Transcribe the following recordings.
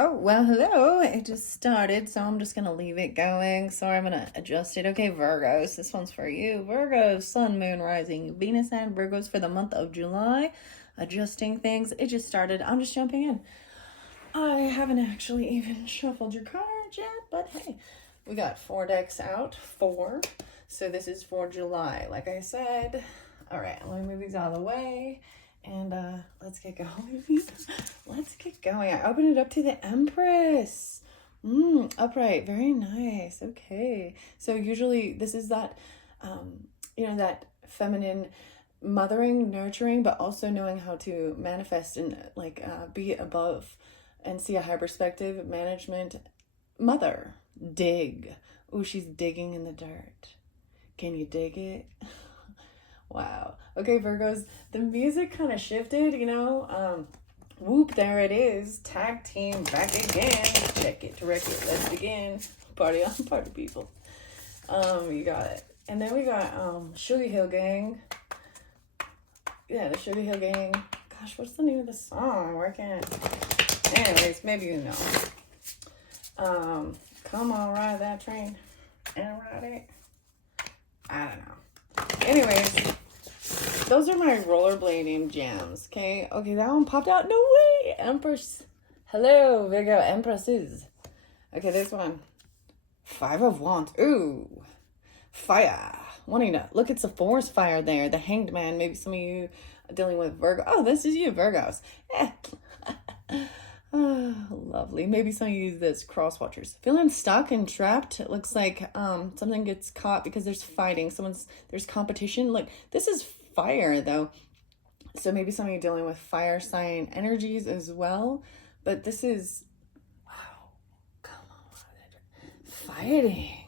Oh, well, hello. It just started, so I'm just going to leave it going. Sorry, I'm going to adjust it. Okay, Virgos, this one's for you. Virgos, Sun, Moon, Rising, Venus, and Virgos for the month of July. Adjusting things. It just started. I'm just jumping in. I haven't actually even shuffled your cards yet, but hey, we got 4 decks out. Four. So this is for July, like I said. All right, let me move these out of the way. And let's get going. Let's get going. I opened it up to the Empress. Upright. Very nice. Okay. So usually this is that, that feminine mothering, nurturing, but also knowing how to manifest and be above and see a high perspective, management, mother, dig. Oh, she's digging in the dirt. Can you dig it? Wow. Okay, Virgos, the music kind of shifted, whoop, there it is. Tag team back again. Check it, direct it. Let's begin. Party on, party people. You got it. And then we got Sugar Hill Gang. Yeah, the Sugar Hill Gang. Gosh, what's the name of the song? Where can't. Anyways, maybe you know. Come on, ride that train. And ride it. I don't know. Anyways, those are my rollerblading jams, okay? Okay, that one popped out. No way! Empress. Hello, Virgo Empresses. Okay, this one. 5 of Wands. Ooh. Fire. Wanting to look at the forest fire there. The Hanged Man. Maybe some of you are dealing with Virgo. Oh, this is you, Virgos. Yeah. Oh, lovely. Maybe some of you use this, cross watchers. Feeling stuck and trapped. It looks like something gets caught because there's fighting. There's competition. Like, this is fire, though. So maybe some of you dealing with fire sign energies as well. But this is, wow, come on. Fighting.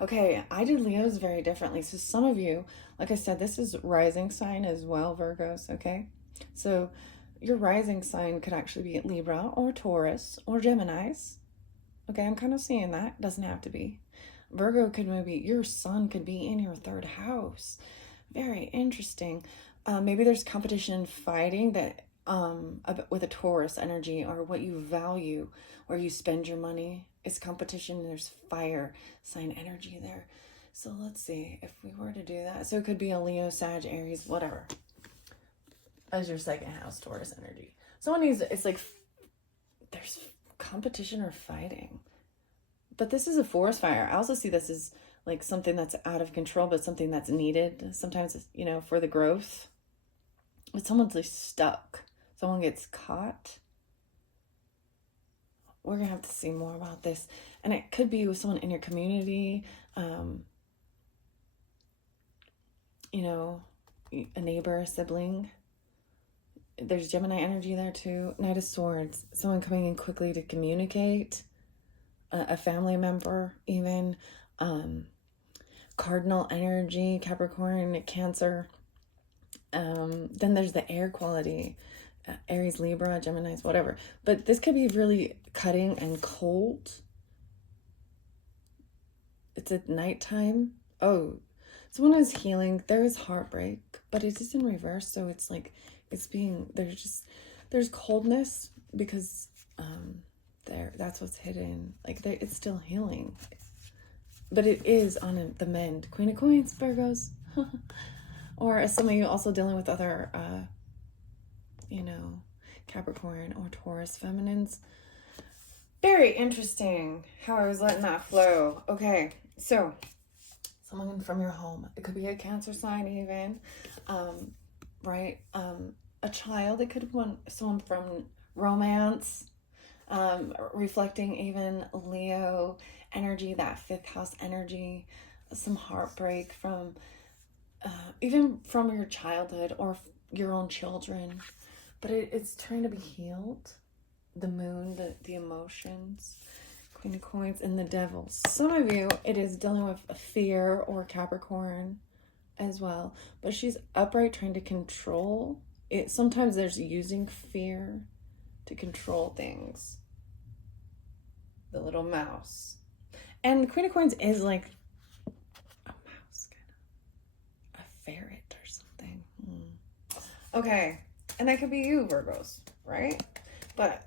Okay, I did Leo's very differently. So some of you, like I said, this is rising sign as well, Virgos, okay? So your rising sign could actually be Libra or Taurus or Geminis. Okay, I'm kind of seeing that. Doesn't have to be. Virgo could maybe, your sun could be in your 3rd house. Very interesting. Maybe there's competition and fighting that with a Taurus energy, or what you value, where you spend your money. It's competition. There's fire sign energy there. So let's see if we were to do that. So it could be a Leo, Sag, Aries, whatever. As your 2nd house, Taurus energy. Someone needs, it's like there's competition or fighting. But this is a forest fire. I also see this as like something that's out of control, but something that's needed. Sometimes, for the growth. But someone's like stuck. Someone gets caught. We're going to have to see more about this. And it could be with someone in your community. A neighbor, a sibling. There's Gemini energy there too. Knight of Swords. Someone coming in quickly to communicate. A family member even. Cardinal energy, Capricorn, Cancer. Then there's the air quality. Aries, Libra, Geminis, whatever. But this could be really cutting and cold. It's at nighttime. Oh, someone is healing. There is heartbreak, but it is in reverse. So it's like, there's coldness because that's what's hidden. Like, it's still healing. But it is on the mend. Queen of Coins, Virgos. Or as some of you also dealing with other, Capricorn or Taurus feminines. Very interesting how I was letting that flow. Okay, so someone from your home. It could be a Cancer sign even, right? A child. It could be someone from romance, reflecting even Leo energy, that 5th house energy, some heartbreak from even from your childhood or your own children, but it's trying to be healed. The moon, the emotions, Queen of Coins, and the Devil. Some of you, it is dealing with a fear or Capricorn as well, but she's upright trying to control it. Sometimes there's using fear to control things. The little mouse. And the Queen of Coins is like a mouse, kind of. A ferret or something. Okay. And that could be you, Virgos, right? But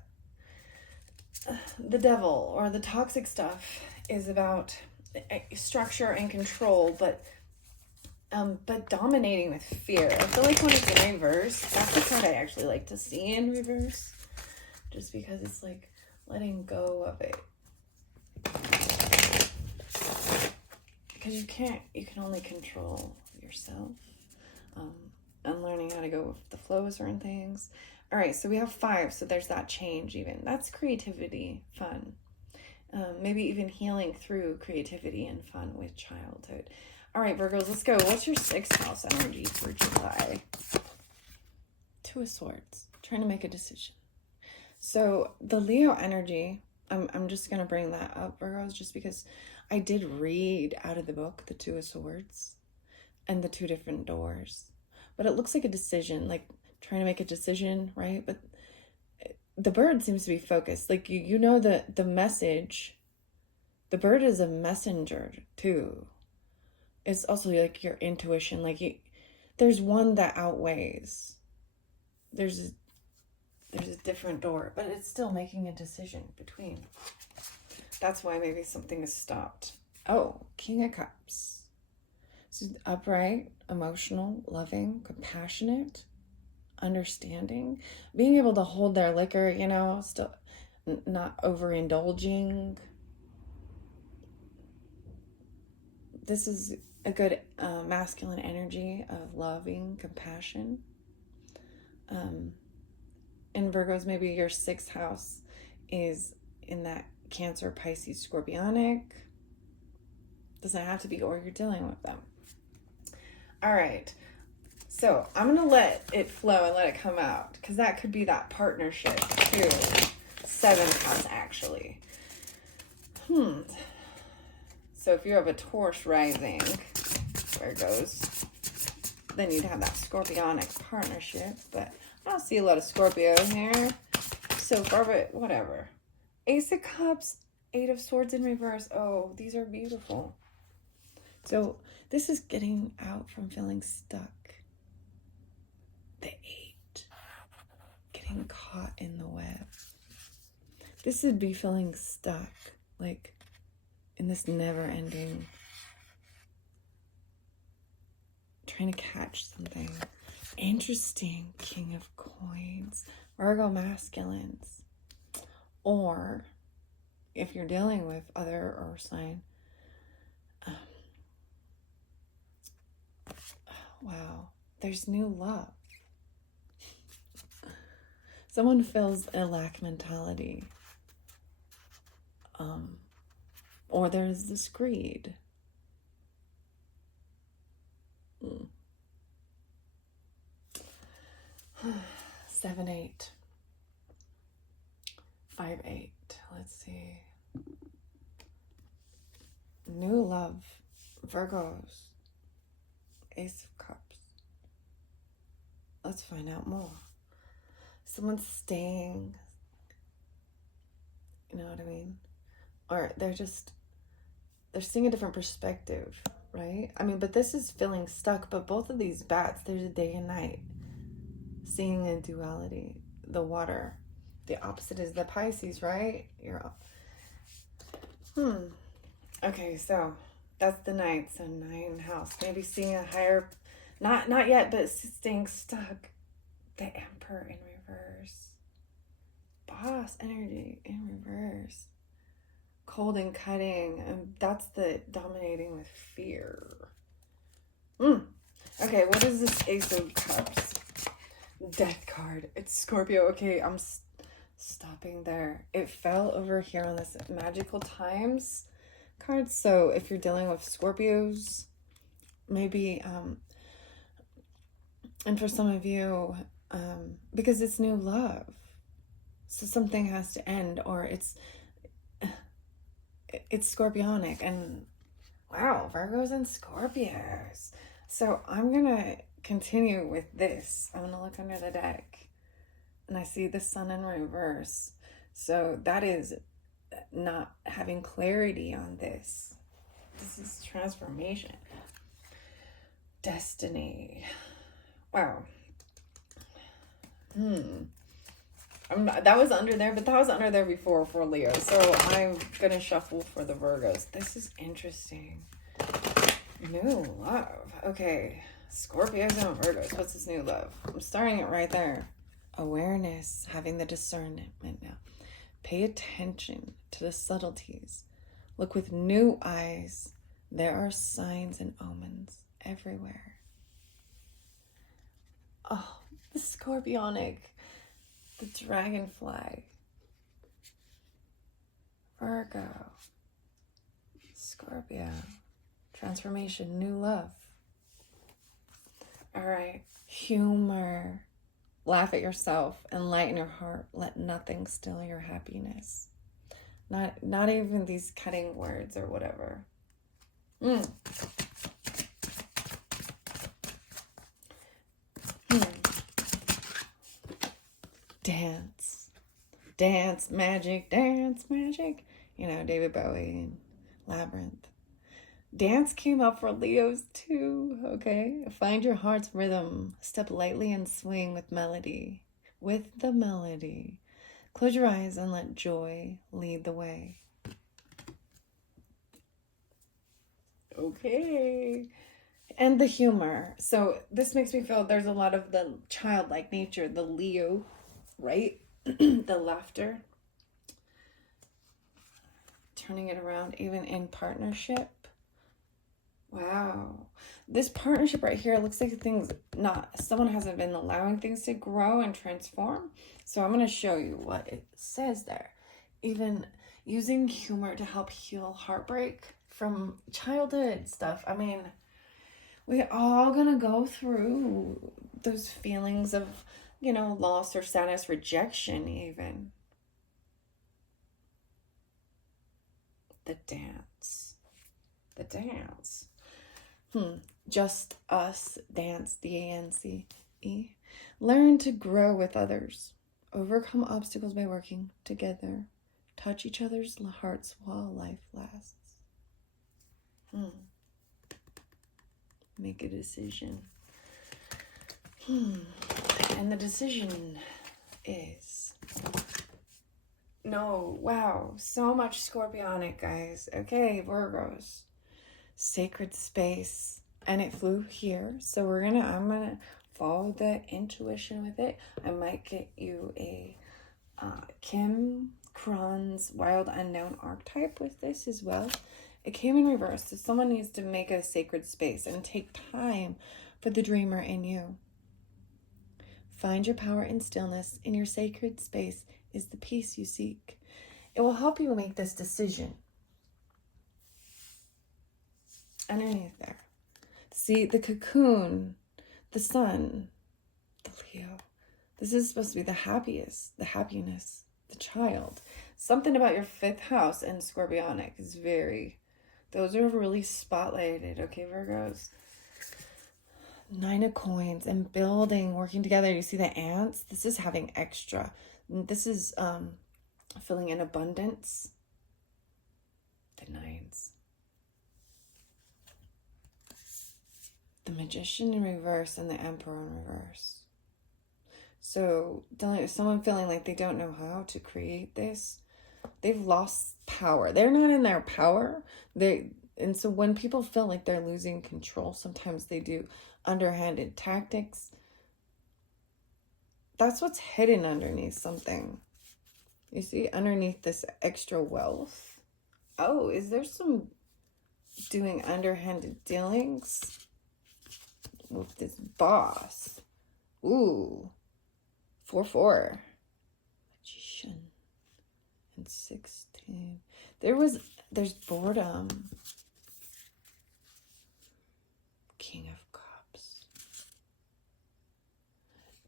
the devil or the toxic stuff is about structure and control, but dominating with fear. I feel like when it's in reverse, that's the card I actually like to see in reverse, just because it's like letting go of it. Because you can only control yourself, and learning how to go with the flow of certain things. All right, so we have 5, so there's that change even. That's creativity, fun. Maybe even healing through creativity and fun with childhood. All right, Virgos, let's go. What's your 6th house energy for July? 2 of Swords, trying to make a decision. So the Leo energy, I'm just going to bring that up, Virgos, just because I did read out of the book, the 2 of Swords and the 2 different doors. But it looks like a decision, like trying to make a decision, right? But the bird seems to be focused. Like, you know, the message, the bird is a messenger too. It's also like your intuition. Like, there's one that outweighs. There's a different door, but it's still making a decision between. That's why maybe something is stopped. Oh, King of Cups. So upright, emotional, loving, compassionate, understanding, being able to hold their liquor, you know, still not overindulging. This is a good masculine energy of loving, compassion. In Virgos, maybe your 6th house is in that Cancer, Pisces, Scorpionic. Doesn't have to be, or you're dealing with them. All right. So I'm going to let it flow and let it come out, because that could be that partnership too. 7th house, actually. So if you have a Taurus rising, Virgos, then you'd have that Scorpionic partnership. But I don't see a lot of Scorpio here so far, but whatever. Ace of Cups, 8 of Swords in reverse. Oh, these are beautiful. So this is getting out from feeling stuck. The 8, getting caught in the web. This would be feeling stuck, like in this never-ending, trying to catch something. Interesting. King of Coins, Virgo masculines. Or if you're dealing with other or sign, wow, there's new love. Someone feels a lack mentality. Or there's this greed. 7, 8. 5, 8. Let's see. New love. Virgos. Ace of Cups. Let's find out more. Someone's staying. You know what I mean? Or they're seeing a different perspective, right? I mean, but this is feeling stuck. But both of these bats, there's a day and night. Seeing a duality. The water. The opposite is the Pisces, right? Okay, so that's the 9th. So 9th house. Maybe seeing a higher, not yet, but staying stuck. The Emperor in reverse. Boss energy in reverse. Cold and cutting. And that's the dominating with fear. Okay, what is this Ace of Cups? Death card. It's Scorpio. Okay, I'm stopping there. It fell over here on this Magical Times card. So if you're dealing with Scorpios, maybe, and for some of you, because it's new love. So something has to end, or it's Scorpionic. And wow, Virgos and Scorpios. So I'm going to continue with this. I'm going to look under the deck. And I see the Sun in reverse. So that is not having clarity on this. This is transformation. Destiny. Wow. That was under there, but that was under there before for Leo. So I'm gonna shuffle for the Virgos. This is interesting. New love. Okay. Scorpios and Virgos. What's this new love? I'm starting it right there. Awareness. Having the discernment now. Pay attention to the subtleties. Look with new eyes. There are signs and omens everywhere. Oh, the scorpionic. The dragonfly. Virgo. Scorpio. Transformation. New love. All right. Humor. Laugh at yourself and lighten your heart. Let nothing steal your happiness. Not even these cutting words or whatever. Dance. Dance, magic, dance, magic. You know, David Bowie and Labyrinth. Dance came up for Leos too, okay? Find your heart's rhythm. Step lightly and swing with melody. With the melody. Close your eyes and let joy lead the way. Okay. And the humor. So this makes me feel there's a lot of the childlike nature, the Leo, right? The laughter. Turning it around even in partnership. Wow. This partnership right here looks like someone hasn't been allowing things to grow and transform. So I'm going to show you what it says there. Even using humor to help heal heartbreak from childhood stuff. I mean, we're all going to go through those feelings of, loss or sadness, rejection even. The dance. The dance. Just us dance, D-A-N-C-E. Learn to grow with others. Overcome obstacles by working together. Touch each other's hearts while life lasts. Make a decision. And the decision is... No, wow. So much scorpionic, guys. Okay, Virgos. Sacred space, and it flew here, so I'm gonna follow the intuition with it. I might get you a Kim Cron's Wild Unknown archetype with this as well. It came in reverse, so someone needs to make a sacred space and take time for the dreamer in you. Find your power in stillness. In your sacred space is the peace you seek. It will help you make this decision. Underneath there. See, the cocoon, the sun, the Leo. This is supposed to be the happiness, the child. Something about your 5th house and scorpionic is those are really spotlighted, okay, Virgos? 9 of coins and building, working together. You see the ants? This is having extra. This is filling in abundance. The 9s. The Magician in reverse and the Emperor in reverse. So, someone feeling like they don't know how to create this, they've lost power. They're not in their power. And so when people feel like they're losing control, sometimes they do underhanded tactics. That's what's hidden underneath something. You see, underneath this extra wealth. Oh, is there some doing underhanded dealings with this boss? Ooh. 4-4. Magician. And 16. There's boredom. King of Cups.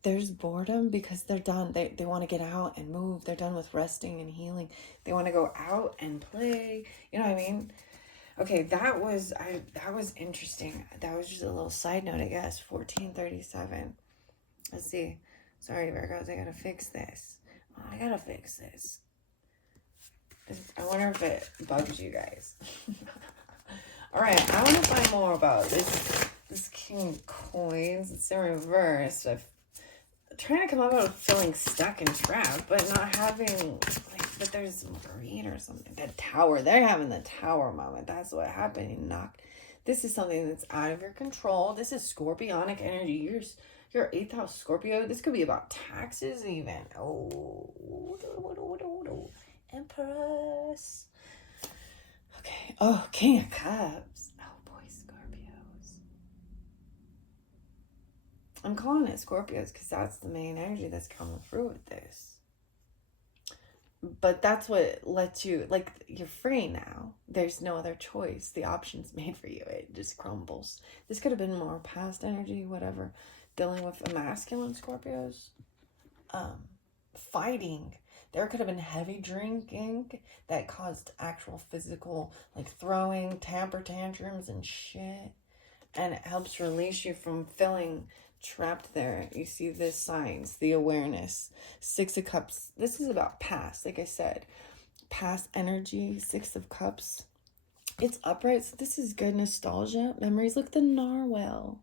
There's boredom because they're done. They want to get out and move. They're done with resting and healing. They want to go out and play. You know what I mean? Okay, that was interesting. That was just a little side note, I guess. 1437. Let's see. Sorry, Virgos, I gotta fix this. I wonder if it bugs you guys. All right, I want to find more about this King of Coins. It's in reverse. trying to come out of feeling stuck and trapped, but not having, like, but there's greed or something. The tower, they're having the tower moment. That's what happened. You knocked. This is something that's out of your control. This is scorpionic energy. Your 8th house Scorpio. This could be about taxes even. Oh, Empress. Okay. Oh, King of Cups. Oh boy, Scorpios. I'm calling it Scorpios because that's the main energy that's coming through with this. But that's what lets you, like, you're free now. There's no other choice. The option's made for you. It just crumbles. This could have been more past energy, whatever. Dealing with a masculine Scorpios. Fighting. There could have been heavy drinking that caused actual physical, like throwing, temper tantrums and shit. And it helps release you from feeling trapped there. You see the signs, the awareness. 6 of Cups. This is about past, like I said. Past energy, 6 of Cups. It's upright, so this is good nostalgia. Memories. Look, the narwhal.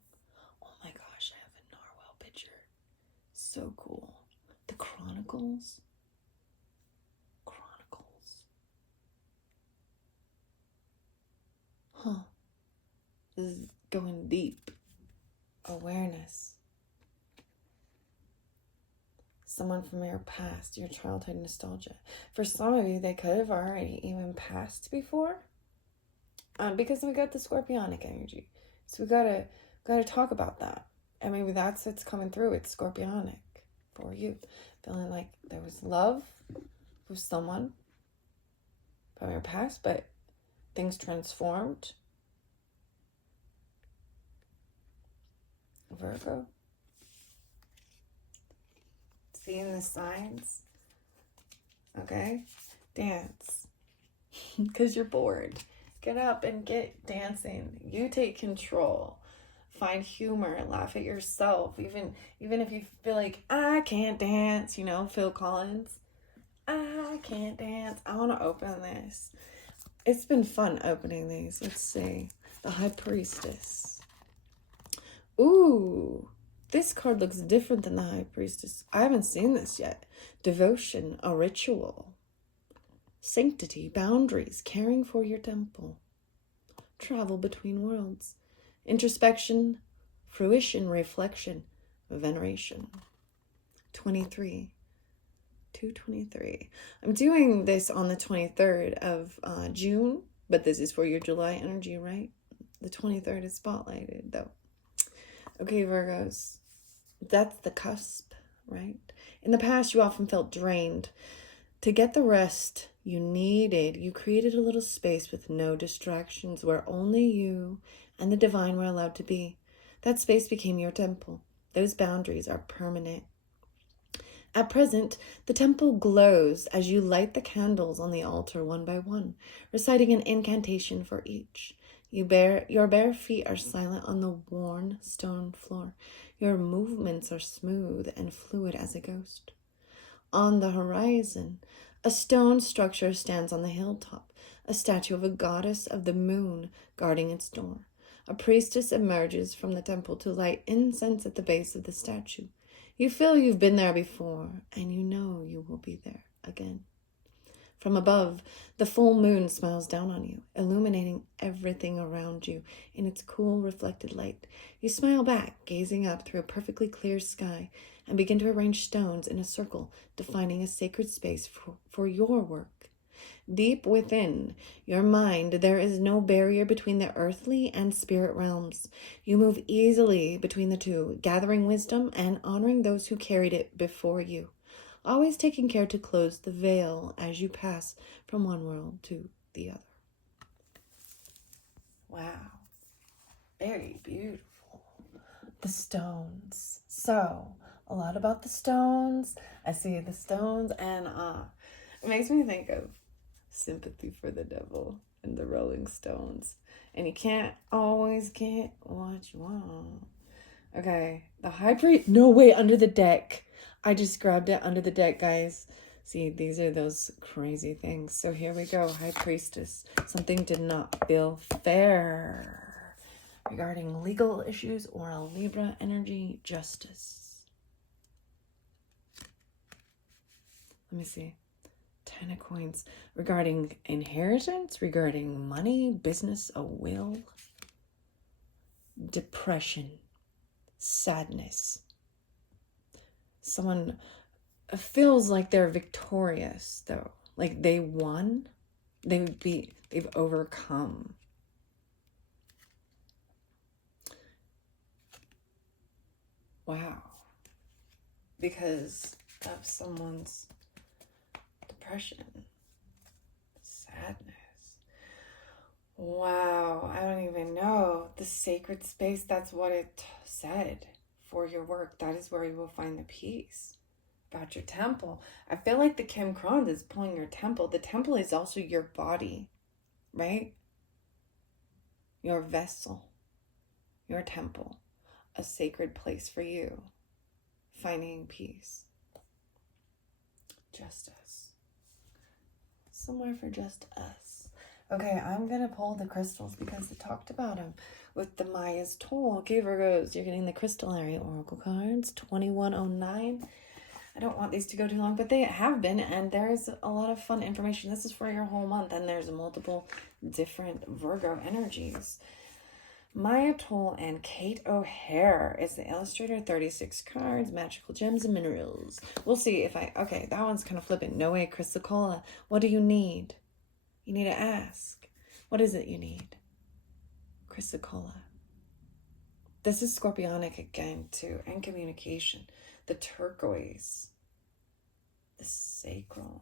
Oh my gosh, I have a narwhal picture. So cool. The Chronicles. Huh. This is going deep. Awareness. Someone from your past, your childhood nostalgia. For some of you, they could have already even passed before. Because we got the scorpionic energy. So we gotta talk about that. And maybe that's what's coming through. It's scorpionic for you. Feeling like there was love with someone from your past, but things transformed. Virgo. Seeing the signs. Okay. Dance. Because you're bored. Get up and get dancing. You take control. Find humor. Laugh at yourself. Even if you feel like, I can't dance. You know, Phil Collins. I can't dance. I want to open this. It's been fun opening these. Let's see. The High Priestess. Ooh. This card looks different than the High Priestess. I haven't seen this yet. Devotion, a ritual. Sanctity, boundaries, caring for your temple. Travel between worlds. Introspection, fruition, reflection, veneration. 23. 223. I'm doing this on the 23rd of June, but this is for your July energy, right? The 23rd is spotlighted, though. Okay, Virgos. That's the cusp, right? In the past, you often felt drained. To get the rest you needed, you created a little space with no distractions where only you and the divine were allowed to be. That space became your temple. Those boundaries are permanent. At present, the temple glows as you light the candles on the altar one by one, reciting an incantation for each. Your bare feet are silent on the worn stone floor. Your movements are smooth and fluid as a ghost. On the horizon, a stone structure stands on the hilltop, a statue of a goddess of the moon guarding its door. A priestess emerges from the temple to light incense at the base of the statue. You feel you've been there before, and you know you will be there again. From above, the full moon smiles down on you, illuminating everything around you in its cool, reflected light. You smile back, gazing up through a perfectly clear sky, and begin to arrange stones in a circle, defining a sacred space for your work. Deep within your mind, there is no barrier between the earthly and spirit realms. You move easily between the two, gathering wisdom and honoring those who carried it before you, always taking care to close the veil as you pass from one world to the other. Wow. Very beautiful. The stones. So, a lot about the stones. I see the stones, and it makes me think of Sympathy for the Devil and the Rolling Stones. And you can't always get what you want. Okay, the High Priest. No, wait, under the deck. I just grabbed it under the deck, guys. See, these are those crazy things. So here we go, High Priestess. Something did not feel fair regarding legal issues or a Libra energy justice. Let me see. 10 of coins. Regarding inheritance, regarding money, business, a will, depression, sadness. Someone feels like they're victorious, though. Like they won. They've overcome. Wow. Because of someone's depression, sadness. Wow, I don't even know. The sacred space, that's what it said for your work. That is where you will find the peace. About your temple. I feel like the Kim Krond is pulling your temple. The temple is also your body, right? Your vessel, your temple, a sacred place for you, finding peace. Justice. Somewhere for just us. Okay, I'm going to pull the crystals because it talked about them with the Maya's tool. Okay, Virgos, you're getting the Crystal Area Oracle cards, 2109. I don't want these to go too long, but they have been, and there's a lot of fun information. This is for your whole month, and there's multiple different Virgo energies. Maya Toll and Kate O'Hare is the illustrator. 36 cards, magical gems and minerals. We'll see if okay, that one's kind of flippant. No way, Chrysocolla. What do you need? You need to ask. What is it you need? Chrysocolla. This is Scorpionic again, too, and communication. The turquoise, the sacral,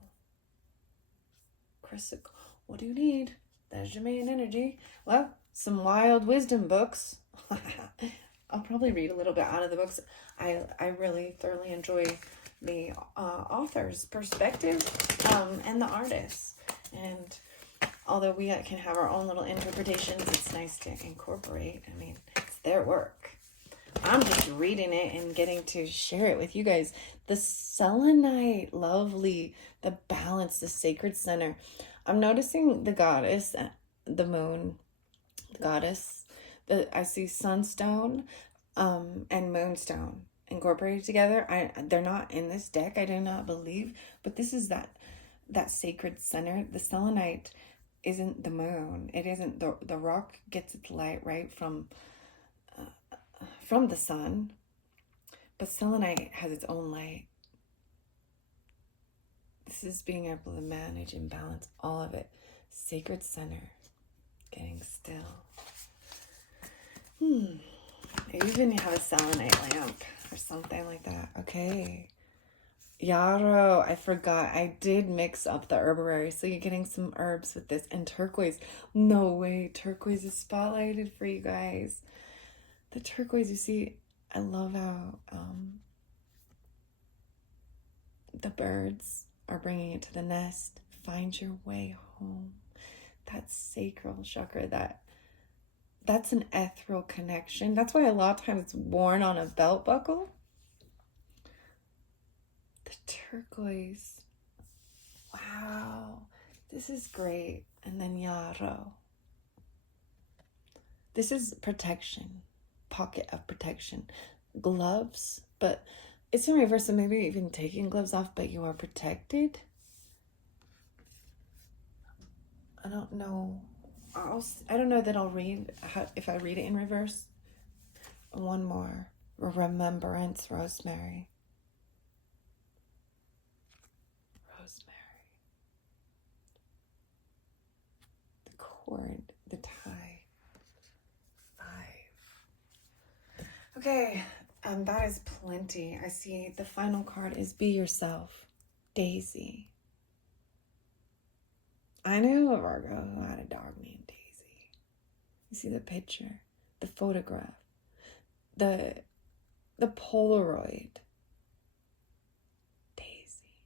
chrysocolla. What do you need? There's your main energy. Well, some wild wisdom books. I'll probably read a little bit out of the books. I really thoroughly enjoy the author's perspective and the artist. And although we can have our own little interpretations, it's nice to incorporate. I mean, it's their work. I'm just reading it and getting to share it with you guys. The selenite, lovely. The balance, the sacred center. I'm noticing the goddess, the moon, the goddess. I see sunstone and moonstone incorporated together. They're not in this deck, I do not believe. But this is that sacred center. The selenite isn't the moon. It isn't. The rock gets its light, right, from the sun, but selenite has its own light. This is being able to manage and balance all of it. Sacred center, getting still. You even have a selenite lamp or something like that. Okay. Yarrow, I forgot. I did mix up the herbarary, so you're getting some herbs with this. And turquoise. No way. Turquoise is spotlighted for you guys. The turquoise, you see, I love how the birds are bringing it to the nest. Find your way home. That sacral chakra, that's an ethereal connection. That's why a lot of times it's worn on a belt buckle. The turquoise. Wow. This is great. And then yarrow. This is protection. Pocket of protection. Gloves, but it's in reverse, so maybe even taking gloves off, but you are protected. I don't know. I don't know that I'll read if I read it in reverse. One more. Remembrance, rosemary. Rosemary. The cord, the tie. 5. Okay, that is plenty. I see the final card is Be Yourself. Daisy. I knew a Virgo who had a dog named Daisy. You see the picture, the photograph, the Polaroid. Daisy.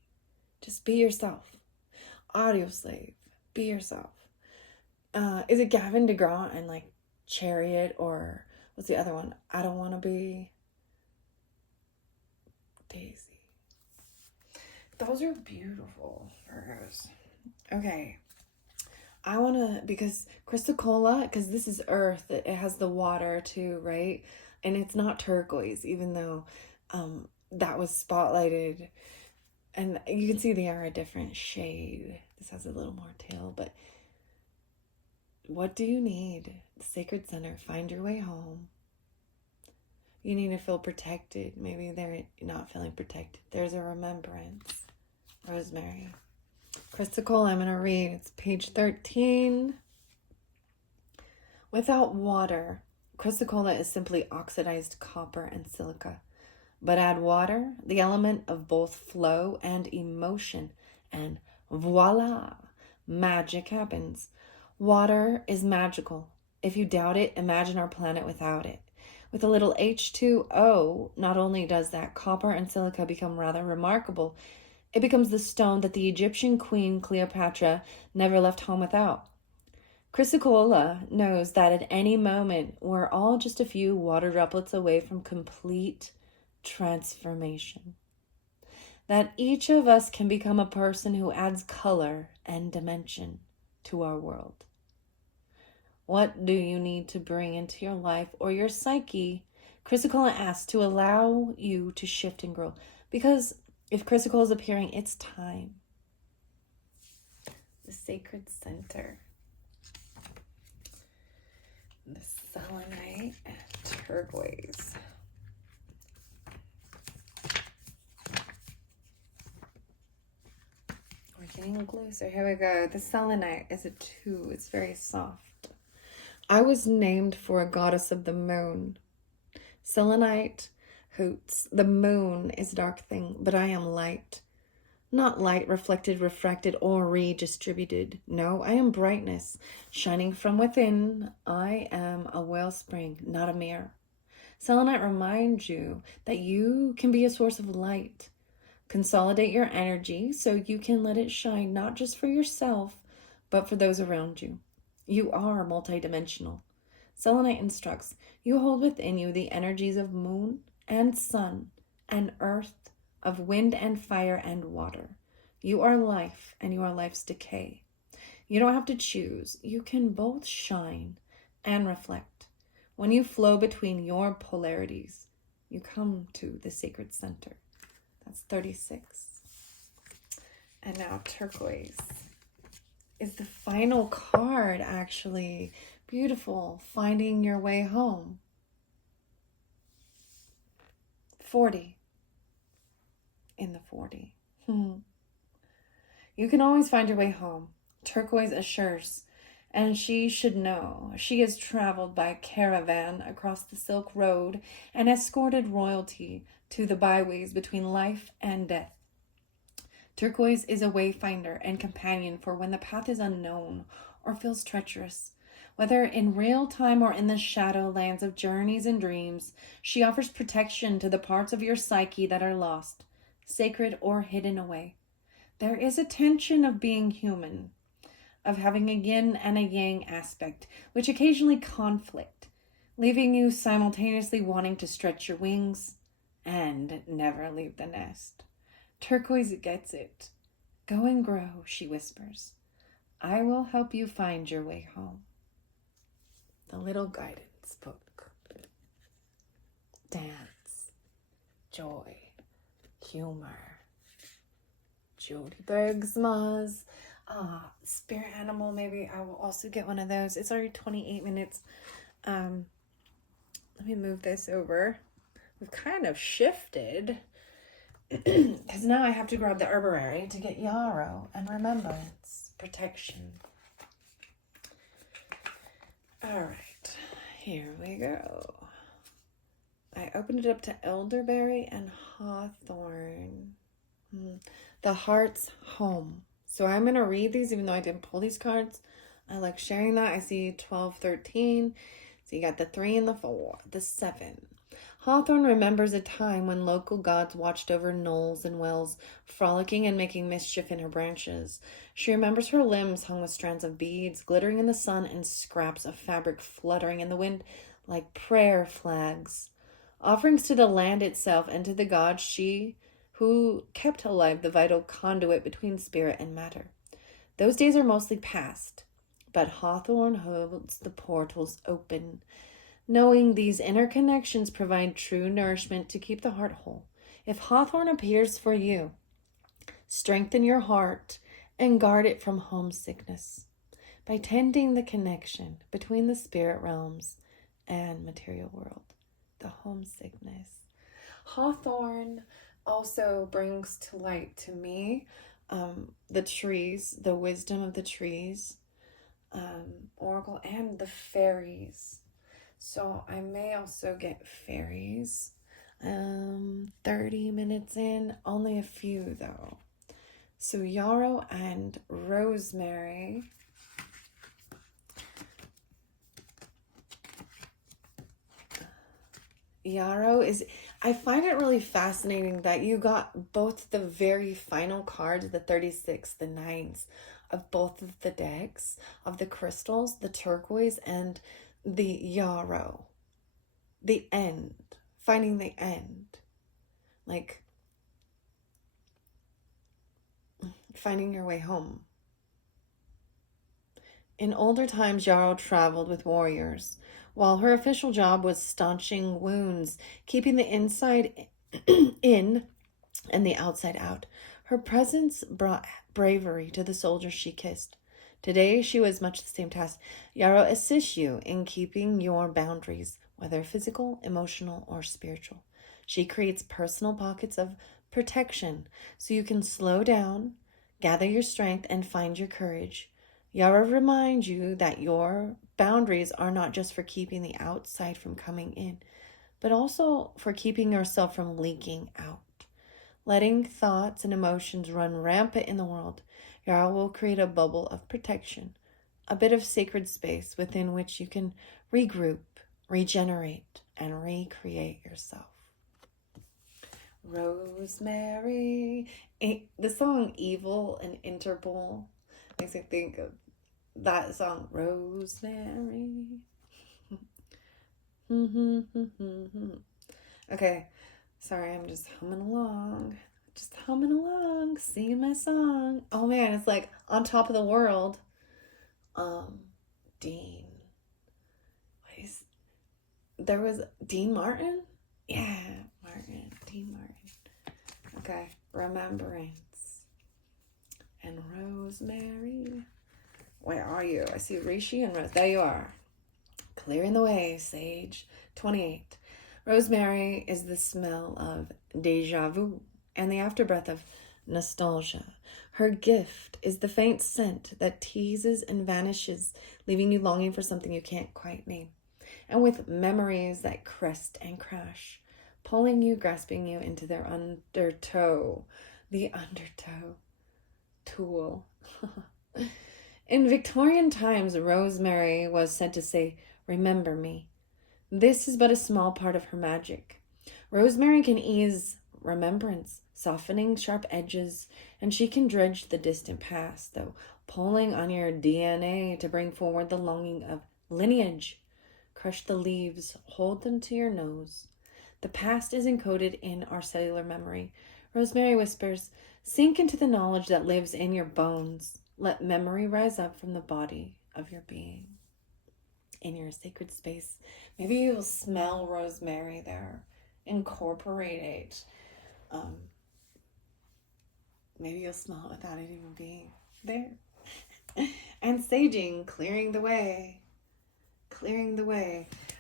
Just be yourself. Audio slave. Be yourself. Is it Gavin DeGraw and like Chariot, or what's the other one? I Don't Want to Be Daisy. Those are beautiful, Virgos. Okay. I want to, because Chrysocolla, because this is earth, it has the water too, right? And it's not turquoise, even though that was spotlighted And you can see they are a different shade. This has a little more tail, but what do you need? The sacred center. Find your way home. You need to feel protected. Maybe they're not feeling protected. There's a remembrance. Rosemary. Chrysacolla, I'm going to read. It's page 13. Without water, chrysacolla is simply oxidized copper and silica. But add water, the element of both flow and emotion, and voila, magic happens. Water is magical. If you doubt it, imagine our planet without it. With a little H2O, not only does that copper and silica become rather remarkable, it becomes the stone that the Egyptian queen Cleopatra never left home without. Chrysacolla knows that at any moment, we're all just a few water droplets away from complete transformation. That each of us can become a person who adds color and dimension to our world. What do you need to bring into your life or your psyche? Chrysacolla asks to allow you to shift and grow. Because if chrysacolla is appearing, it's time. The sacred center. The selenite and turquoise. We're getting closer. Here we go. The selenite is a 2. It's very soft. I was named for a goddess of the moon. Selenite hoots. The moon is a dark thing, but I am light. Not light reflected, refracted, or redistributed. No, I am brightness, shining from within. I am a wellspring, not a mirror. Selenite reminds you that you can be a source of light. Consolidate your energy so you can let it shine, not just for yourself, but for those around you. You are multidimensional. Selenite instructs, you hold within you the energies of moon and sun and earth, of wind and fire and water. You are life and you are life's decay. You don't have to choose. You can both shine and reflect. When you flow between your polarities, you come to the sacred center. That's 36. And now turquoise is the final card, actually. Beautiful. Finding your way home. 40. In the 40. You can always find your way home. Turquoise assures, and she should know. She has traveled by caravan across the Silk Road and escorted royalty to the byways between life and death. Turquoise is a wayfinder and companion for when the path is unknown or feels treacherous. Whether in real time or in the shadow lands of journeys and dreams, she offers protection to the parts of your psyche that are lost, sacred or hidden away. There is a tension of being human, of having a yin and a yang aspect, which occasionally conflict, leaving you simultaneously wanting to stretch your wings and never leave the nest. Turquoise gets it. Go and grow, she whispers. I will help you find your way home. The little guidance book. Dance, joy, humor. Jody Bergsma's spirit animal. Maybe I will also get one of those. It's already 28 minutes. Let me move this over. We've kind of shifted because now I have to grab the herbarary to get yarrow and remembrance, protection. All right, here we go. I opened it up to elderberry and hawthorn. The heart's home. So I'm going to read these even though I didn't pull these cards. I like sharing that. I see 12, 13. So you got the 3 and the 4, the 7. Hawthorn remembers a time when local gods watched over knolls and wells, frolicking and making mischief in her branches. She remembers her limbs hung with strands of beads, glittering in the sun, and scraps of fabric fluttering in the wind like prayer flags. Offerings to the land itself and to the gods she who kept alive the vital conduit between spirit and matter. Those days are mostly past, but Hawthorn holds the portals open, knowing these interconnections provide true nourishment to keep the heart whole. If Hawthorn appears for you, Strengthen your heart and guard it from homesickness by tending the connection between the spirit realms and material world. The homesickness. Hawthorn also brings to light to me the trees, the wisdom of the trees, oracle, and the fairies. So I may also get fairies. 30 minutes in, only a few though. So yarrow and rosemary. Yarrow is, I find it really fascinating that you got both the very final cards, the 36, the 9s of both of the decks, of the crystals, the turquoise and the yarrow. The end. Finding the end. Like finding your way home. In older times, Yarrow traveled with warriors, while her official job was staunching wounds, keeping the inside in and the outside out. Her presence brought bravery to the soldiers she kissed. Today, she was much the same task. Yarrow assists you in keeping your boundaries, whether physical, emotional, or spiritual. She creates personal pockets of protection so you can slow down, gather your strength, and find your courage. Yarrow reminds you that your boundaries are not just for keeping the outside from coming in, but also for keeping yourself from leaking out. Letting thoughts and emotions run rampant in the world, Yarrow will create a bubble of protection, a bit of sacred space within which you can regroup, regenerate, and recreate yourself. Rosemary. The song Evil and Interpol makes me think of that song, Rosemary. Okay, sorry, I'm just humming along. Singing my song. Oh man, it's like On Top of the World. Dean. There was Dean Martin? Yeah, Dean Martin. Okay, Remembrance. And Rosemary. Where are you? I see Rishi and Rose. There you are. Clearing the way, Sage. 28. Rosemary is the smell of deja vu and the afterbreath of nostalgia. Her gift is the faint scent that teases and vanishes, leaving you longing for something you can't quite name. And with memories that crest and crash, pulling you, grasping you into their undertow. The undertow. Tool. In Victorian times, Rosemary was said to say, "Remember me." This is but a small part of her magic. Rosemary can ease remembrance, softening sharp edges, and she can dredge the distant past, though pulling on your DNA to bring forward the longing of lineage. Crush the leaves, hold them to your nose. The past is encoded in our cellular memory. Rosemary whispers, sink into the knowledge that lives in your bones. Let memory rise up from the body of your being. In your sacred space, maybe you'll smell rosemary there. Incorporate it. Maybe you'll smell it without it even being there. And saging, clearing the way.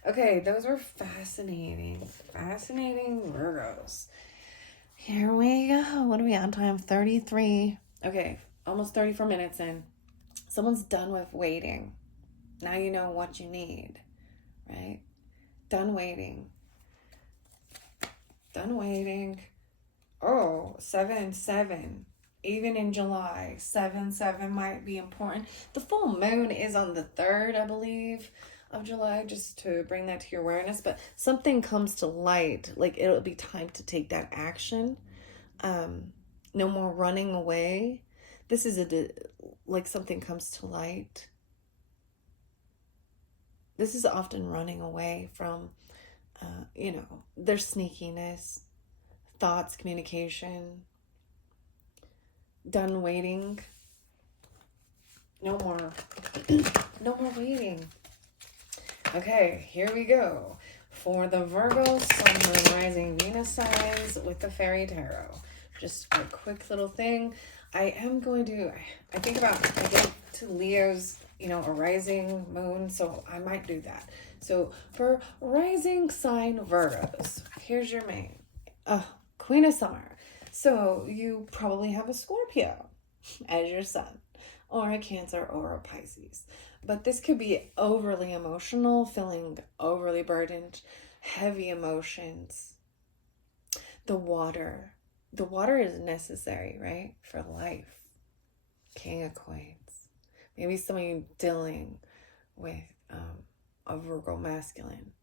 Okay, those were fascinating Virgos. Here we go. What are we on time? 33. Okay, almost 34 minutes in. Someone's done with waiting. Now you know what you need, right? Done waiting. Oh, 7-7. Even in July, 7-7 might be important. The full moon is on the 3rd, I believe, of July, just to bring that to your awareness. But something comes to light, like it'll be time to take that action. No more running away. This is like something comes to light. This is often running away from, their sneakiness, thoughts, communication. Done waiting. No more waiting. Okay, here we go. For the Virgo, Sun, Moon, Rising, Venus signs with the Fairy Tarot. just a quick little thing. I think about, I get to Leo's, a rising moon, so I might do that. So for rising sign Virgos, here's your main, Queen of Summer. So you probably have a Scorpio as your sun, or a Cancer, or a Pisces. But this could be overly emotional, feeling overly burdened, heavy emotions. The water is necessary, right? For life. King of Coins. Maybe some of you dealing with a Virgo masculine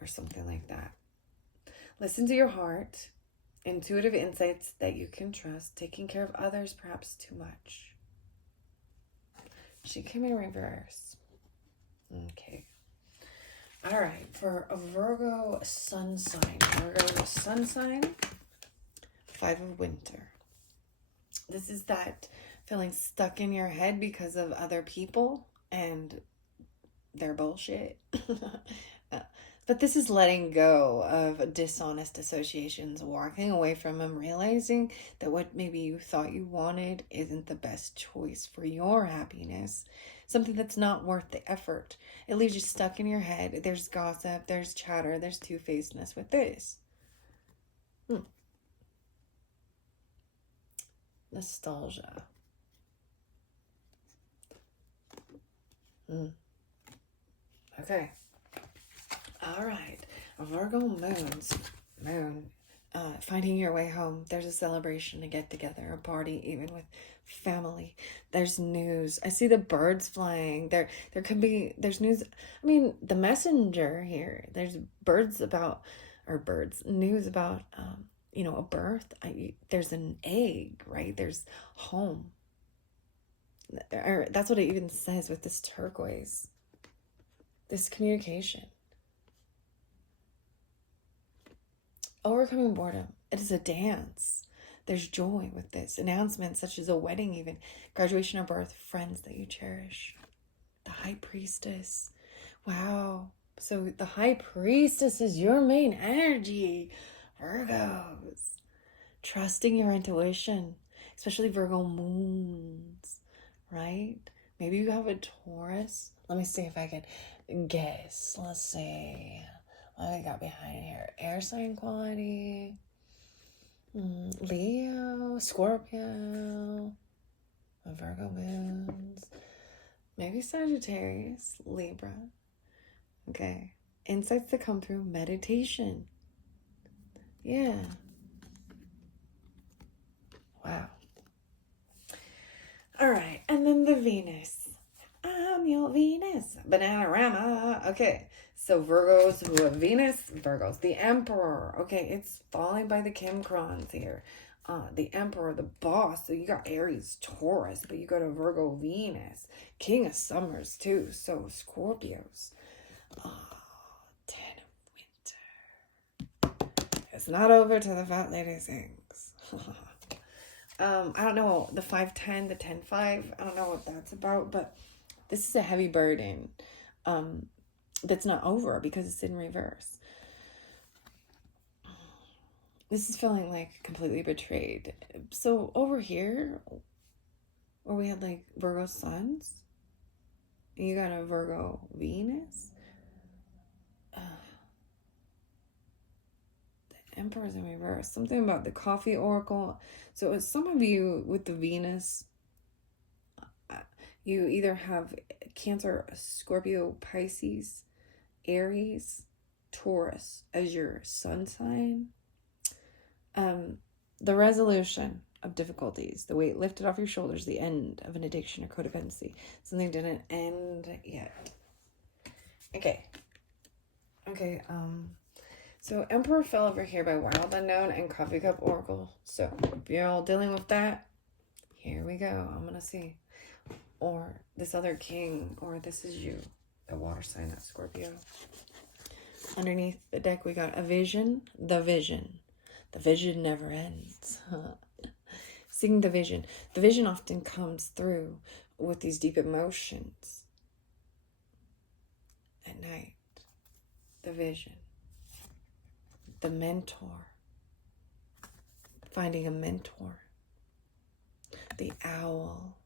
or something like that. Listen to your heart. Intuitive insights that you can trust. Taking care of others, perhaps too much. She came in reverse. Okay. All right. For a Virgo sun sign. Virgo sun sign. 5 of Winter. This is that feeling stuck in your head because of other people and their bullshit. But this is letting go of dishonest associations, walking away from them, realizing that what maybe you thought you wanted isn't the best choice for your happiness. Something that's not worth the effort. It leaves you stuck in your head. There's gossip, there's chatter, there's two-facedness with this. Nostalgia. Okay. All right. Virgo moon. Finding your way home. There's a celebration, a get together, a party, even with family. There's news. I see the birds flying. There's news. I mean, the messenger here. There's news about a birth. There's an egg, right? There's home. Or that's what it even says with this turquoise. This communication. Overcoming boredom. It is a dance. There's joy with this. Announcements such as a wedding even. Graduation or birth. Friends that you cherish. The High Priestess. Wow. So the High Priestess is your main energy. Virgos. Trusting your intuition. Especially Virgo moons. Right? Maybe you have a Taurus. Let me see if I can guess. Let's see. What I got behind here? Air sign quality. Leo. Scorpio. Virgo moons. Maybe Sagittarius. Libra. Okay. Insights that come through meditation. Yeah. Wow. All right. And then the Venus. I'm your Venus. Bananarama. Okay. So Virgos who have Venus. Virgos. The Emperor. Okay. It's falling by the Kim Crons here. The Emperor, the boss. So you got Aries, Taurus, but you got a Virgo, Venus. King of Summers too. So Scorpios. 10 of Winter. It's not over till the fat lady sings. I don't know the 5-10, the 10-5. I don't know what that's about, but this is a heavy burden that's not over because it's in reverse. This is feeling like completely betrayed. So over here, where we had like Virgo suns, you got a Virgo Venus. The Emperor's in reverse. Something about the coffee oracle. So it's some of you with the Venus, you either have Cancer, Scorpio, Pisces, Aries, Taurus as your sun sign. The resolution of difficulties, the weight lifted off your shoulders, the end of an addiction or codependency. Something didn't end yet. Okay. So Emperor fell over here by Wild Unknown and Coffee Cup Oracle. So if you're all dealing with that, here we go. I'm gonna see. Or this other king, or this is you, the water sign, that Scorpio. Underneath the deck, we got a vision, the vision. The vision never ends. Seeing the vision. The vision often comes through with these deep emotions. At night. The vision. The mentor. finding a mentor. The owl,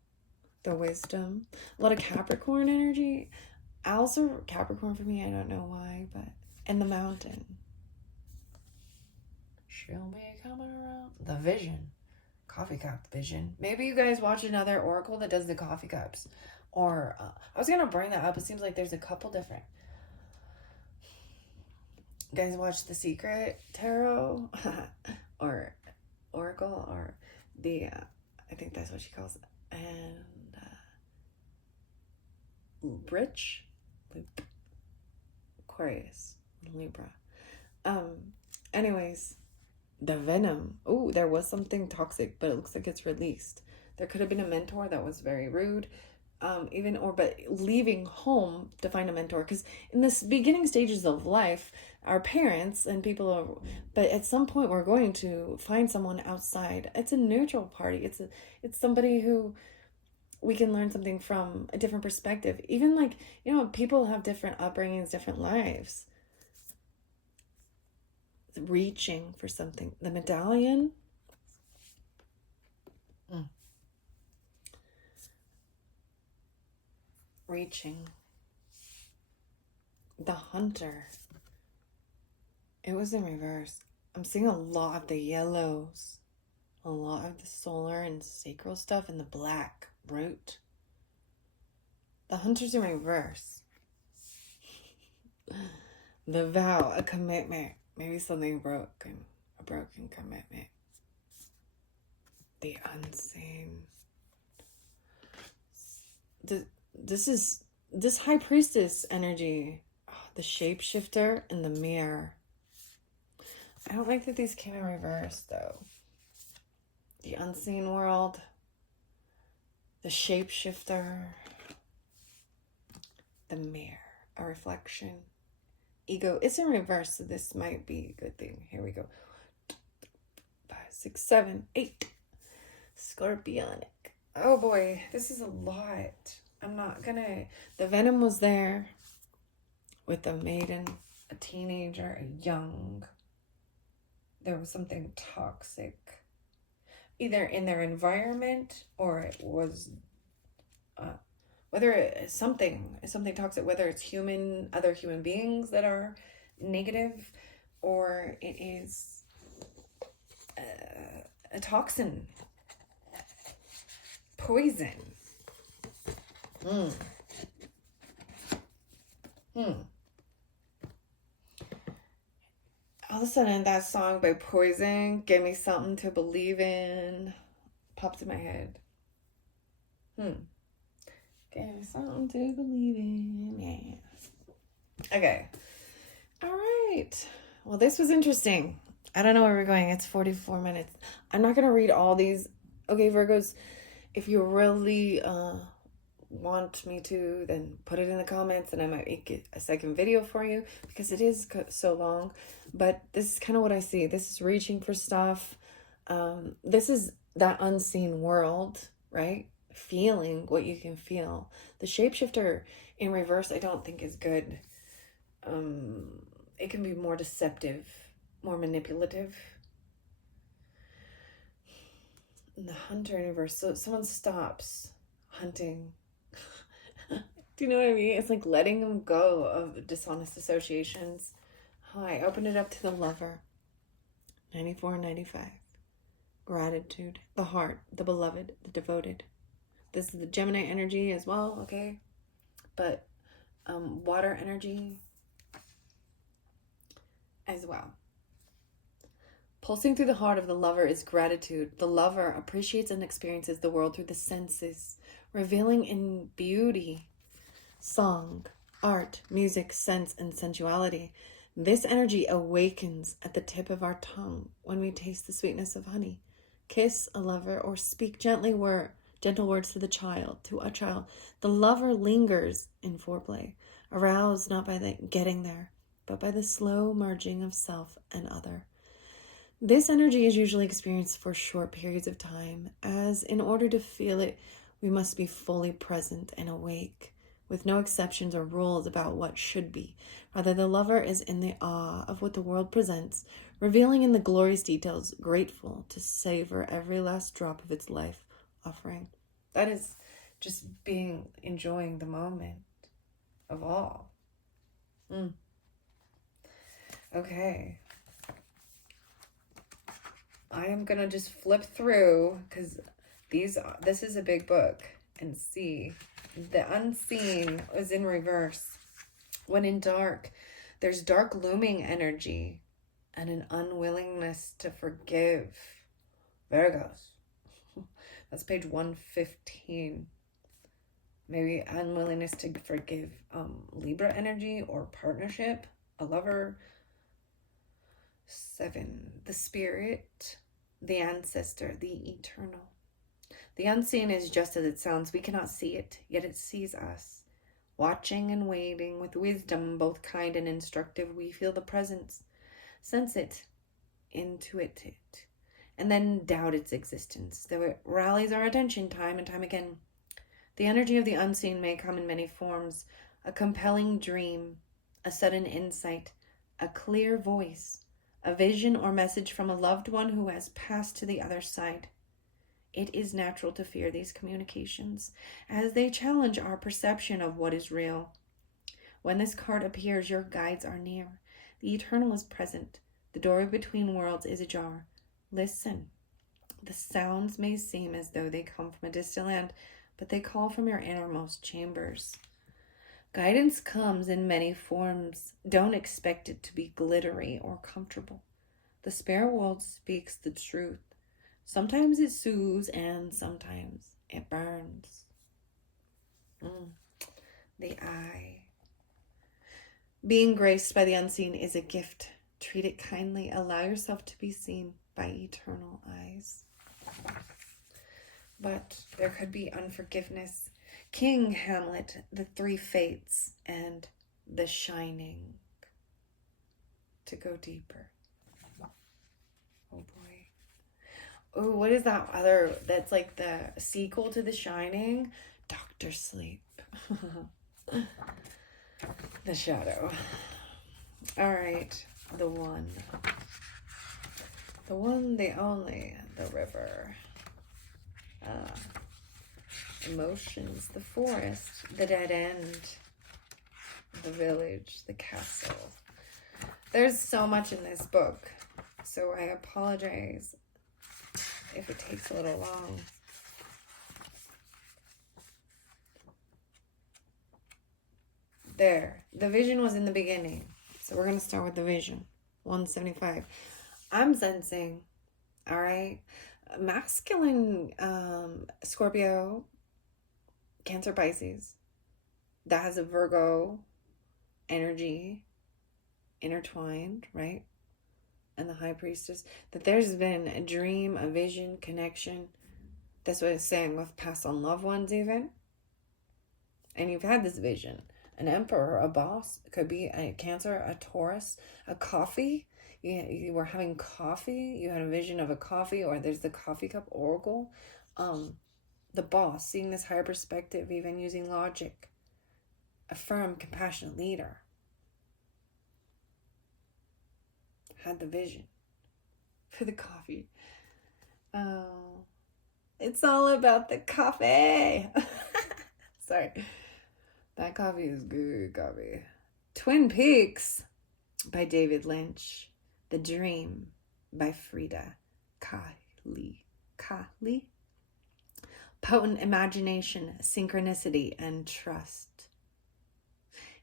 the wisdom, a lot of Capricorn energy. Owls are Capricorn for me, I don't know why, but, and the mountain. She'll be coming around. The vision. Coffee cup vision. Maybe you guys watch another oracle that does the coffee cups. Or, I was going to bring that up. It seems like there's a couple different. You guys watch The Secret Tarot? Or oracle? Or the, I think that's what she calls it. And, Rich? Aquarius. Libra. Anyways. The venom. Oh, there was something toxic, but it looks like it's released. There could have been a mentor that was very rude. But leaving home to find a mentor. Because in this beginning stages of life, our parents and people are, but at some point we're going to find someone outside. It's a neutral party. It's somebody who we can learn something from, a different perspective. Even like, people have different upbringings, different lives. Reaching for something. The medallion. Reaching. The hunter. It was in reverse. I'm seeing a lot of the yellows. A lot of the solar and sacral stuff and the black root. The hunter's in reverse. The vow, a commitment. Maybe something broken. A broken commitment. The unseen. This high priestess energy. Oh, the shapeshifter and the mirror. I don't like that these came in reverse though. The unseen world. The shapeshifter. The mirror. A reflection. Ego. It's in reverse, so this might be a good thing. Here we go. 5, 6, 7, 8. Scorpionic. Oh boy, this is a lot. I'm not gonna... The venom was there with a maiden, a teenager, a young. There was something toxic. Either in their environment or it was... whether it's something toxic, whether it's other human beings that are negative, or it is a toxin, poison. All of a sudden, that song by Poison gave me something to believe in. Popped in my head. Gave me something to believe in. Yeah. Okay. All right. Well, this was interesting. I don't know where we're going. It's 44 minutes. I'm not going to read all these. Okay, Virgos, if you really want me to, then put it in the comments and I might make a second video for you because it is so long. But this is kind of what I see. This is reaching for stuff. This is that unseen world, right? Feeling what you can feel. The shapeshifter in reverse I don't think is good. It can be more deceptive, more manipulative. And the hunter in reverse, so someone stops hunting. Do you know what I mean? It's like letting them go of dishonest associations. I opened it up to the lover. 94 and 95. Gratitude, the heart, the beloved, the devoted. This is the Gemini energy as well, okay? But water energy as well. Pulsing through the heart of the lover is gratitude. The lover appreciates and experiences the world through the senses, revealing in beauty, song, art, music, sense, and sensuality. This energy awakens at the tip of our tongue when we taste the sweetness of honey, kiss a lover, or speak gentle words to a child. The lover lingers in foreplay, aroused not by the getting there, but by the slow merging of self and other. This energy is usually experienced for short periods of time, as in order to feel it, we must be fully present and awake with no exceptions or rules about what should be. Rather, the lover is in the awe of what the world presents, reveling in the glorious details, grateful to savor every last drop of its life offering. That is just enjoying the moment of all. Okay. I am going to just flip through because this is a big book and see. The unseen is in reverse. When in dark, there's dark looming energy and an unwillingness to forgive. Virgos. That's page 115. Maybe unwillingness to forgive Libra energy or partnership, a lover. 7. The spirit, the ancestor, the eternal. The unseen is just as it sounds. We cannot see it, yet it sees us. Watching and waiting with wisdom, both kind and instructive, we feel the presence, sense it, intuit it, and then doubt its existence, though it rallies our attention time and time again. The energy of the unseen may come in many forms: a compelling dream, a sudden insight, a clear voice, a vision or message from a loved one who has passed to the other side. It is natural to fear these communications, as they challenge our perception of what is real. When this card appears, your guides are near. The eternal is present. The door between worlds is ajar. Listen. The sounds may seem as though they come from a distant land, but they call from your innermost chambers. Guidance comes in many forms. Don't expect it to be glittery or comfortable. The spirit world speaks the truth. Sometimes it soothes and sometimes it burns. The eye. Being graced by the unseen is a gift. Treat it kindly. Allow yourself to be seen by eternal eyes. But there could be unforgiveness. King Hamlet, the Three Fates, and The Shining. To go deeper. Oh boy. Oh, what is that other, that's like the sequel to The Shining? Doctor Sleep. The Shadow. All right. The one, the only, the river. Emotions, the forest, the dead end, the village, the castle. There's so much in this book, so I apologize if it takes a little long. There, the vision was in the beginning, so we're going to start with the vision. 175. I'm sensing, all right, masculine Scorpio, Cancer, Pisces, that has a Virgo energy intertwined, right? And the High Priestess, that there's been a dream, a vision, connection. That's what it's saying with past on loved ones even. And you've had this vision. An emperor, a boss, it could be a Cancer, a Taurus, a coffee. You were having coffee. You had a vision of a coffee, or there's the coffee cup oracle. The boss, seeing this higher perspective, even using logic. A firm, compassionate leader. Had the vision for the coffee. Oh, it's all about the coffee. Sorry. That coffee is good coffee. Twin Peaks by David Lynch. The Dream by Frida Kahlo. Potent imagination, synchronicity, and trust.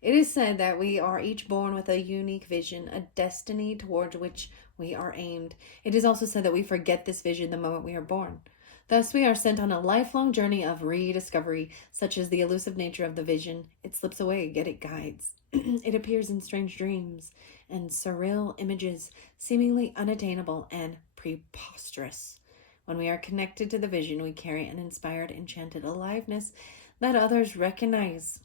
It is said that we are each born with a unique vision, a destiny towards which we are aimed. It is also said that we forget this vision the moment we are born. Thus, we are sent on a lifelong journey of rediscovery, such as the elusive nature of the vision. It slips away, yet it guides. It appears in strange dreams and surreal images, seemingly unattainable and preposterous. When we are connected to the vision, we carry an inspired, enchanted aliveness that others recognize.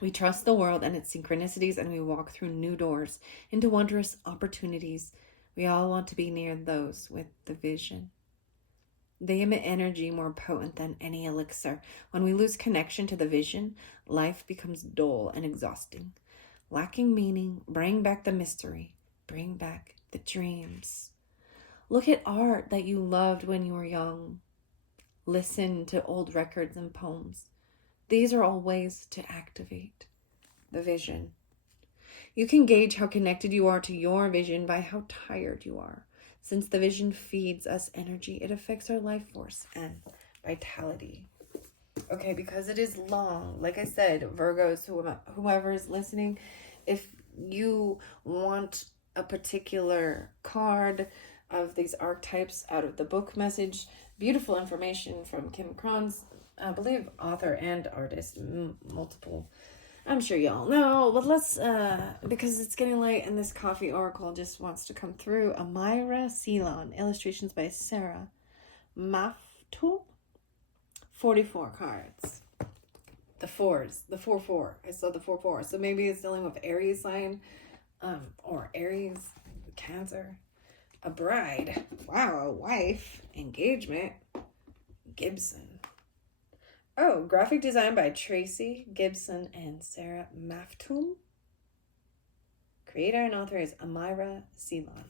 We trust the world and its synchronicities, and we walk through new doors into wondrous opportunities. We all want to be near those with the vision. They emit energy more potent than any elixir. When we lose connection to the vision, life becomes dull and exhausting. Lacking meaning, bring back the mystery. Bring back the dreams. Look at art that you loved when you were young. Listen to old records and poems. These are all ways to activate the vision. You can gauge how connected you are to your vision by how tired you are. Since the vision feeds us energy, it affects our life force and vitality. Okay, because it is long. Like I said, Virgos, whoever is listening, if you want a particular card of these archetypes out of the book message, beautiful information from Kim Kron's, I believe, author and artist, multiple. I'm sure y'all know, but let's, because it's getting late and this coffee oracle just wants to come through. Amira Ceylon, illustrations by Sarah Maftool, 44 cards. The 4s, the 4-4. I saw the 4-4. So maybe it's dealing with Aries sign, or Aries, Cancer. A bride. Wow, a wife. Engagement. Gibson. Oh, graphic design by Tracy Gibson and Sarah Maftool. Creator and author is Amira Ceylon.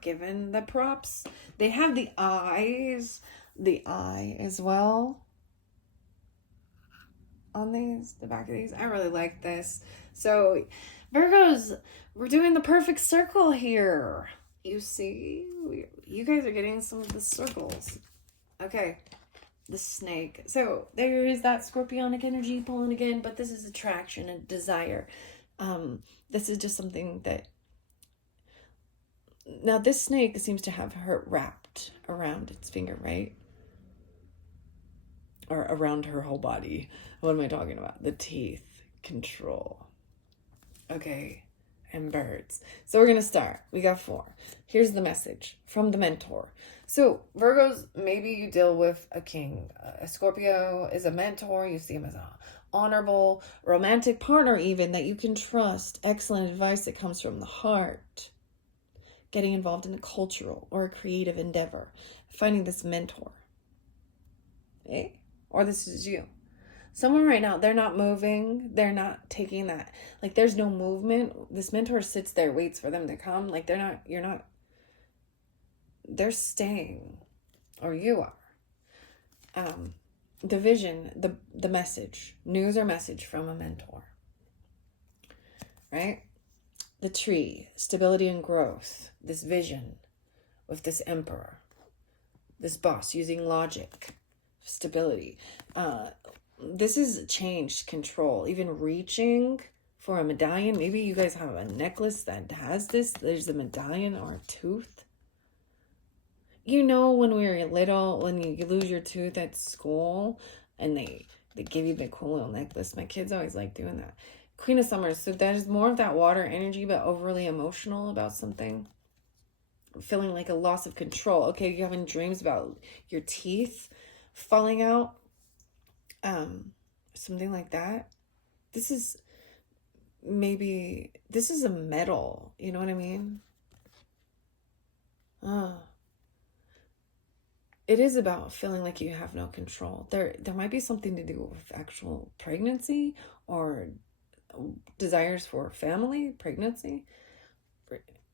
Given the props, they have the eyes, the eye as well on these, the back of these. I really like this. So, Virgos, we're doing the perfect circle here. You see, you guys are getting some of the circles. Okay. The snake. So there is that scorpionic energy pulling again, but this is attraction and desire. This is just something that, now this snake seems to have her wrapped around its finger, right? Or around her whole body. What am I talking about? The teeth, control. Okay. And birds. So we're going to start. We got 4. Here's the message from the mentor. So Virgos, maybe you deal with a king. A Scorpio is a mentor. You see him as an honorable, romantic partner even that you can trust. Excellent advice that comes from the heart. Getting involved in a cultural or a creative endeavor. Finding this mentor. Okay? Or this is you. Someone right now, they're not moving. They're not taking that. Like, there's no movement. This mentor sits there, waits for them to come. Like, they're staying. Or you are. The vision, the message. News or message from a mentor. Right? The tree, stability and growth. This vision with this emperor. This boss using logic. Stability. This is change, control, even reaching for a medallion. Maybe you guys have a necklace that has this. There's a medallion or a tooth. You know, when we were little, when you lose your tooth at school and they give you the cool little necklace. My kids always like doing that. Queen of Summers. So there's more of that water energy, but overly emotional about something. Feeling like a loss of control. Okay, you're having dreams about your teeth falling out. Something like that. This is a medal, you know what I mean? It is about feeling like you have no control. There might be something to do with actual pregnancy or desires for family, pregnancy,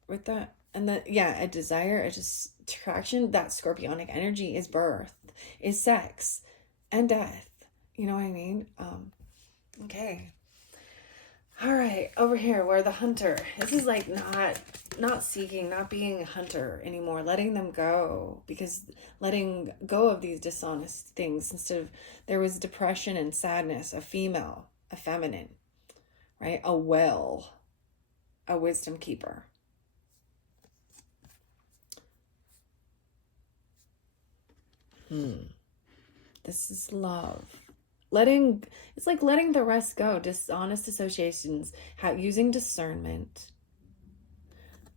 with that. And that, yeah, a desire, a just attraction, that scorpionic energy is birth, is sex, and death. You know what I mean? Okay. All right, over here, we're the hunter. This is like not seeking, not being a hunter anymore, letting them go, because letting go of these dishonest things. Instead of, there was depression and sadness, a female, a feminine, right? A well, a wisdom keeper. This is love. It's like letting the rest go. Dishonest associations, using discernment.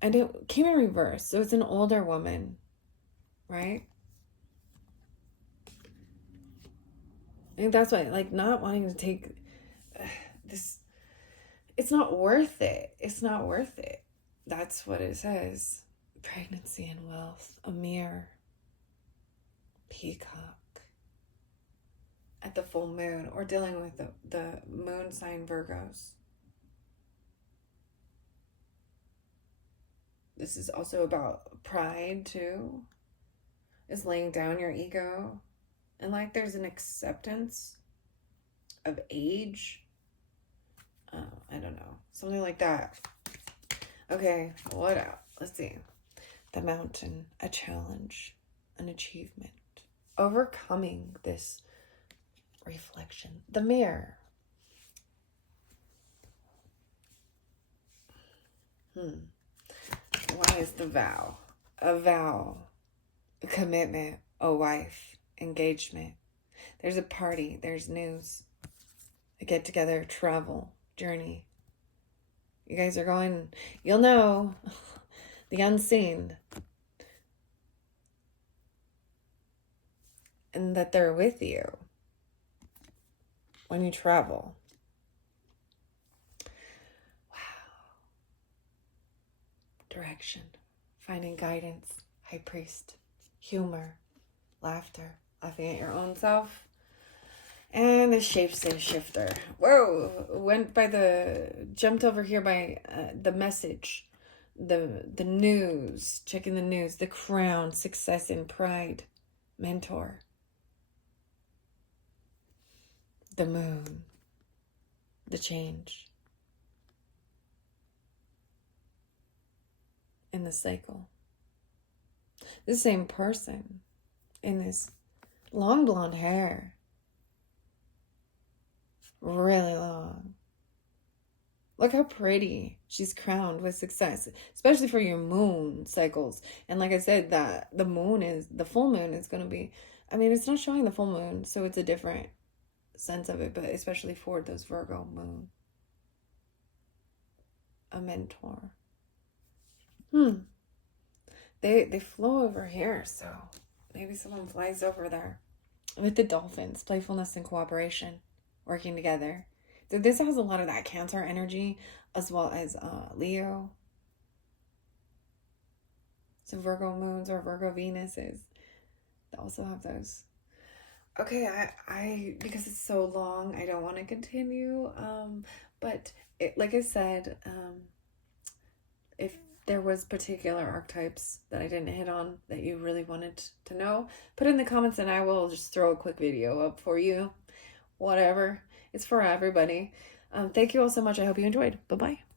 And it came in reverse. So it's an older woman, right? I think that's why, like, not wanting to take this. It's not worth it. It's not worth it. That's what it says. Pregnancy and wealth, a mirror. peacock at the full moon, or dealing with the moon sign Virgos. This is also about pride too. Is laying down your ego. And like there's an acceptance of age. I don't know. Something like that. Okay, what else? Let's see. The mountain, a challenge, an achievement. Overcoming this reflection. The mirror. Why is the vow? A vow, a commitment, a wife, engagement. There's a party, there's news, a get together, travel, journey. You guys are going, you'll know, the unseen. And that they're with you when you travel. Wow. Direction, finding guidance, high priest, humor, laughter, laughing at your own self. And the shapeshifter. Whoa, jumped over here by the message, the news, checking the news, the crown, success and pride, mentor, the moon, the change, and the cycle. The same person in this long blonde hair. Really long. Look how pretty. She's crowned with success, especially for your moon cycles. And like I said, that the full moon is going to be, I mean, it's not showing the full moon, so it's a different sense of it, but especially for those Virgo moon. A mentor. They flow over here, so maybe someone flies over there. With the dolphins, playfulness and cooperation. Working together. So this has a lot of that Cancer energy, as well as Leo. So Virgo moons or Virgo Venuses, they also have those. Okay, I because it's so long, I don't want to continue. But like I said, if there was particular archetypes that I didn't hit on that you really wanted to know, put in the comments and I will just throw a quick video up for you. Whatever. It's for everybody. Thank you all so much. I hope you enjoyed. Bye-bye.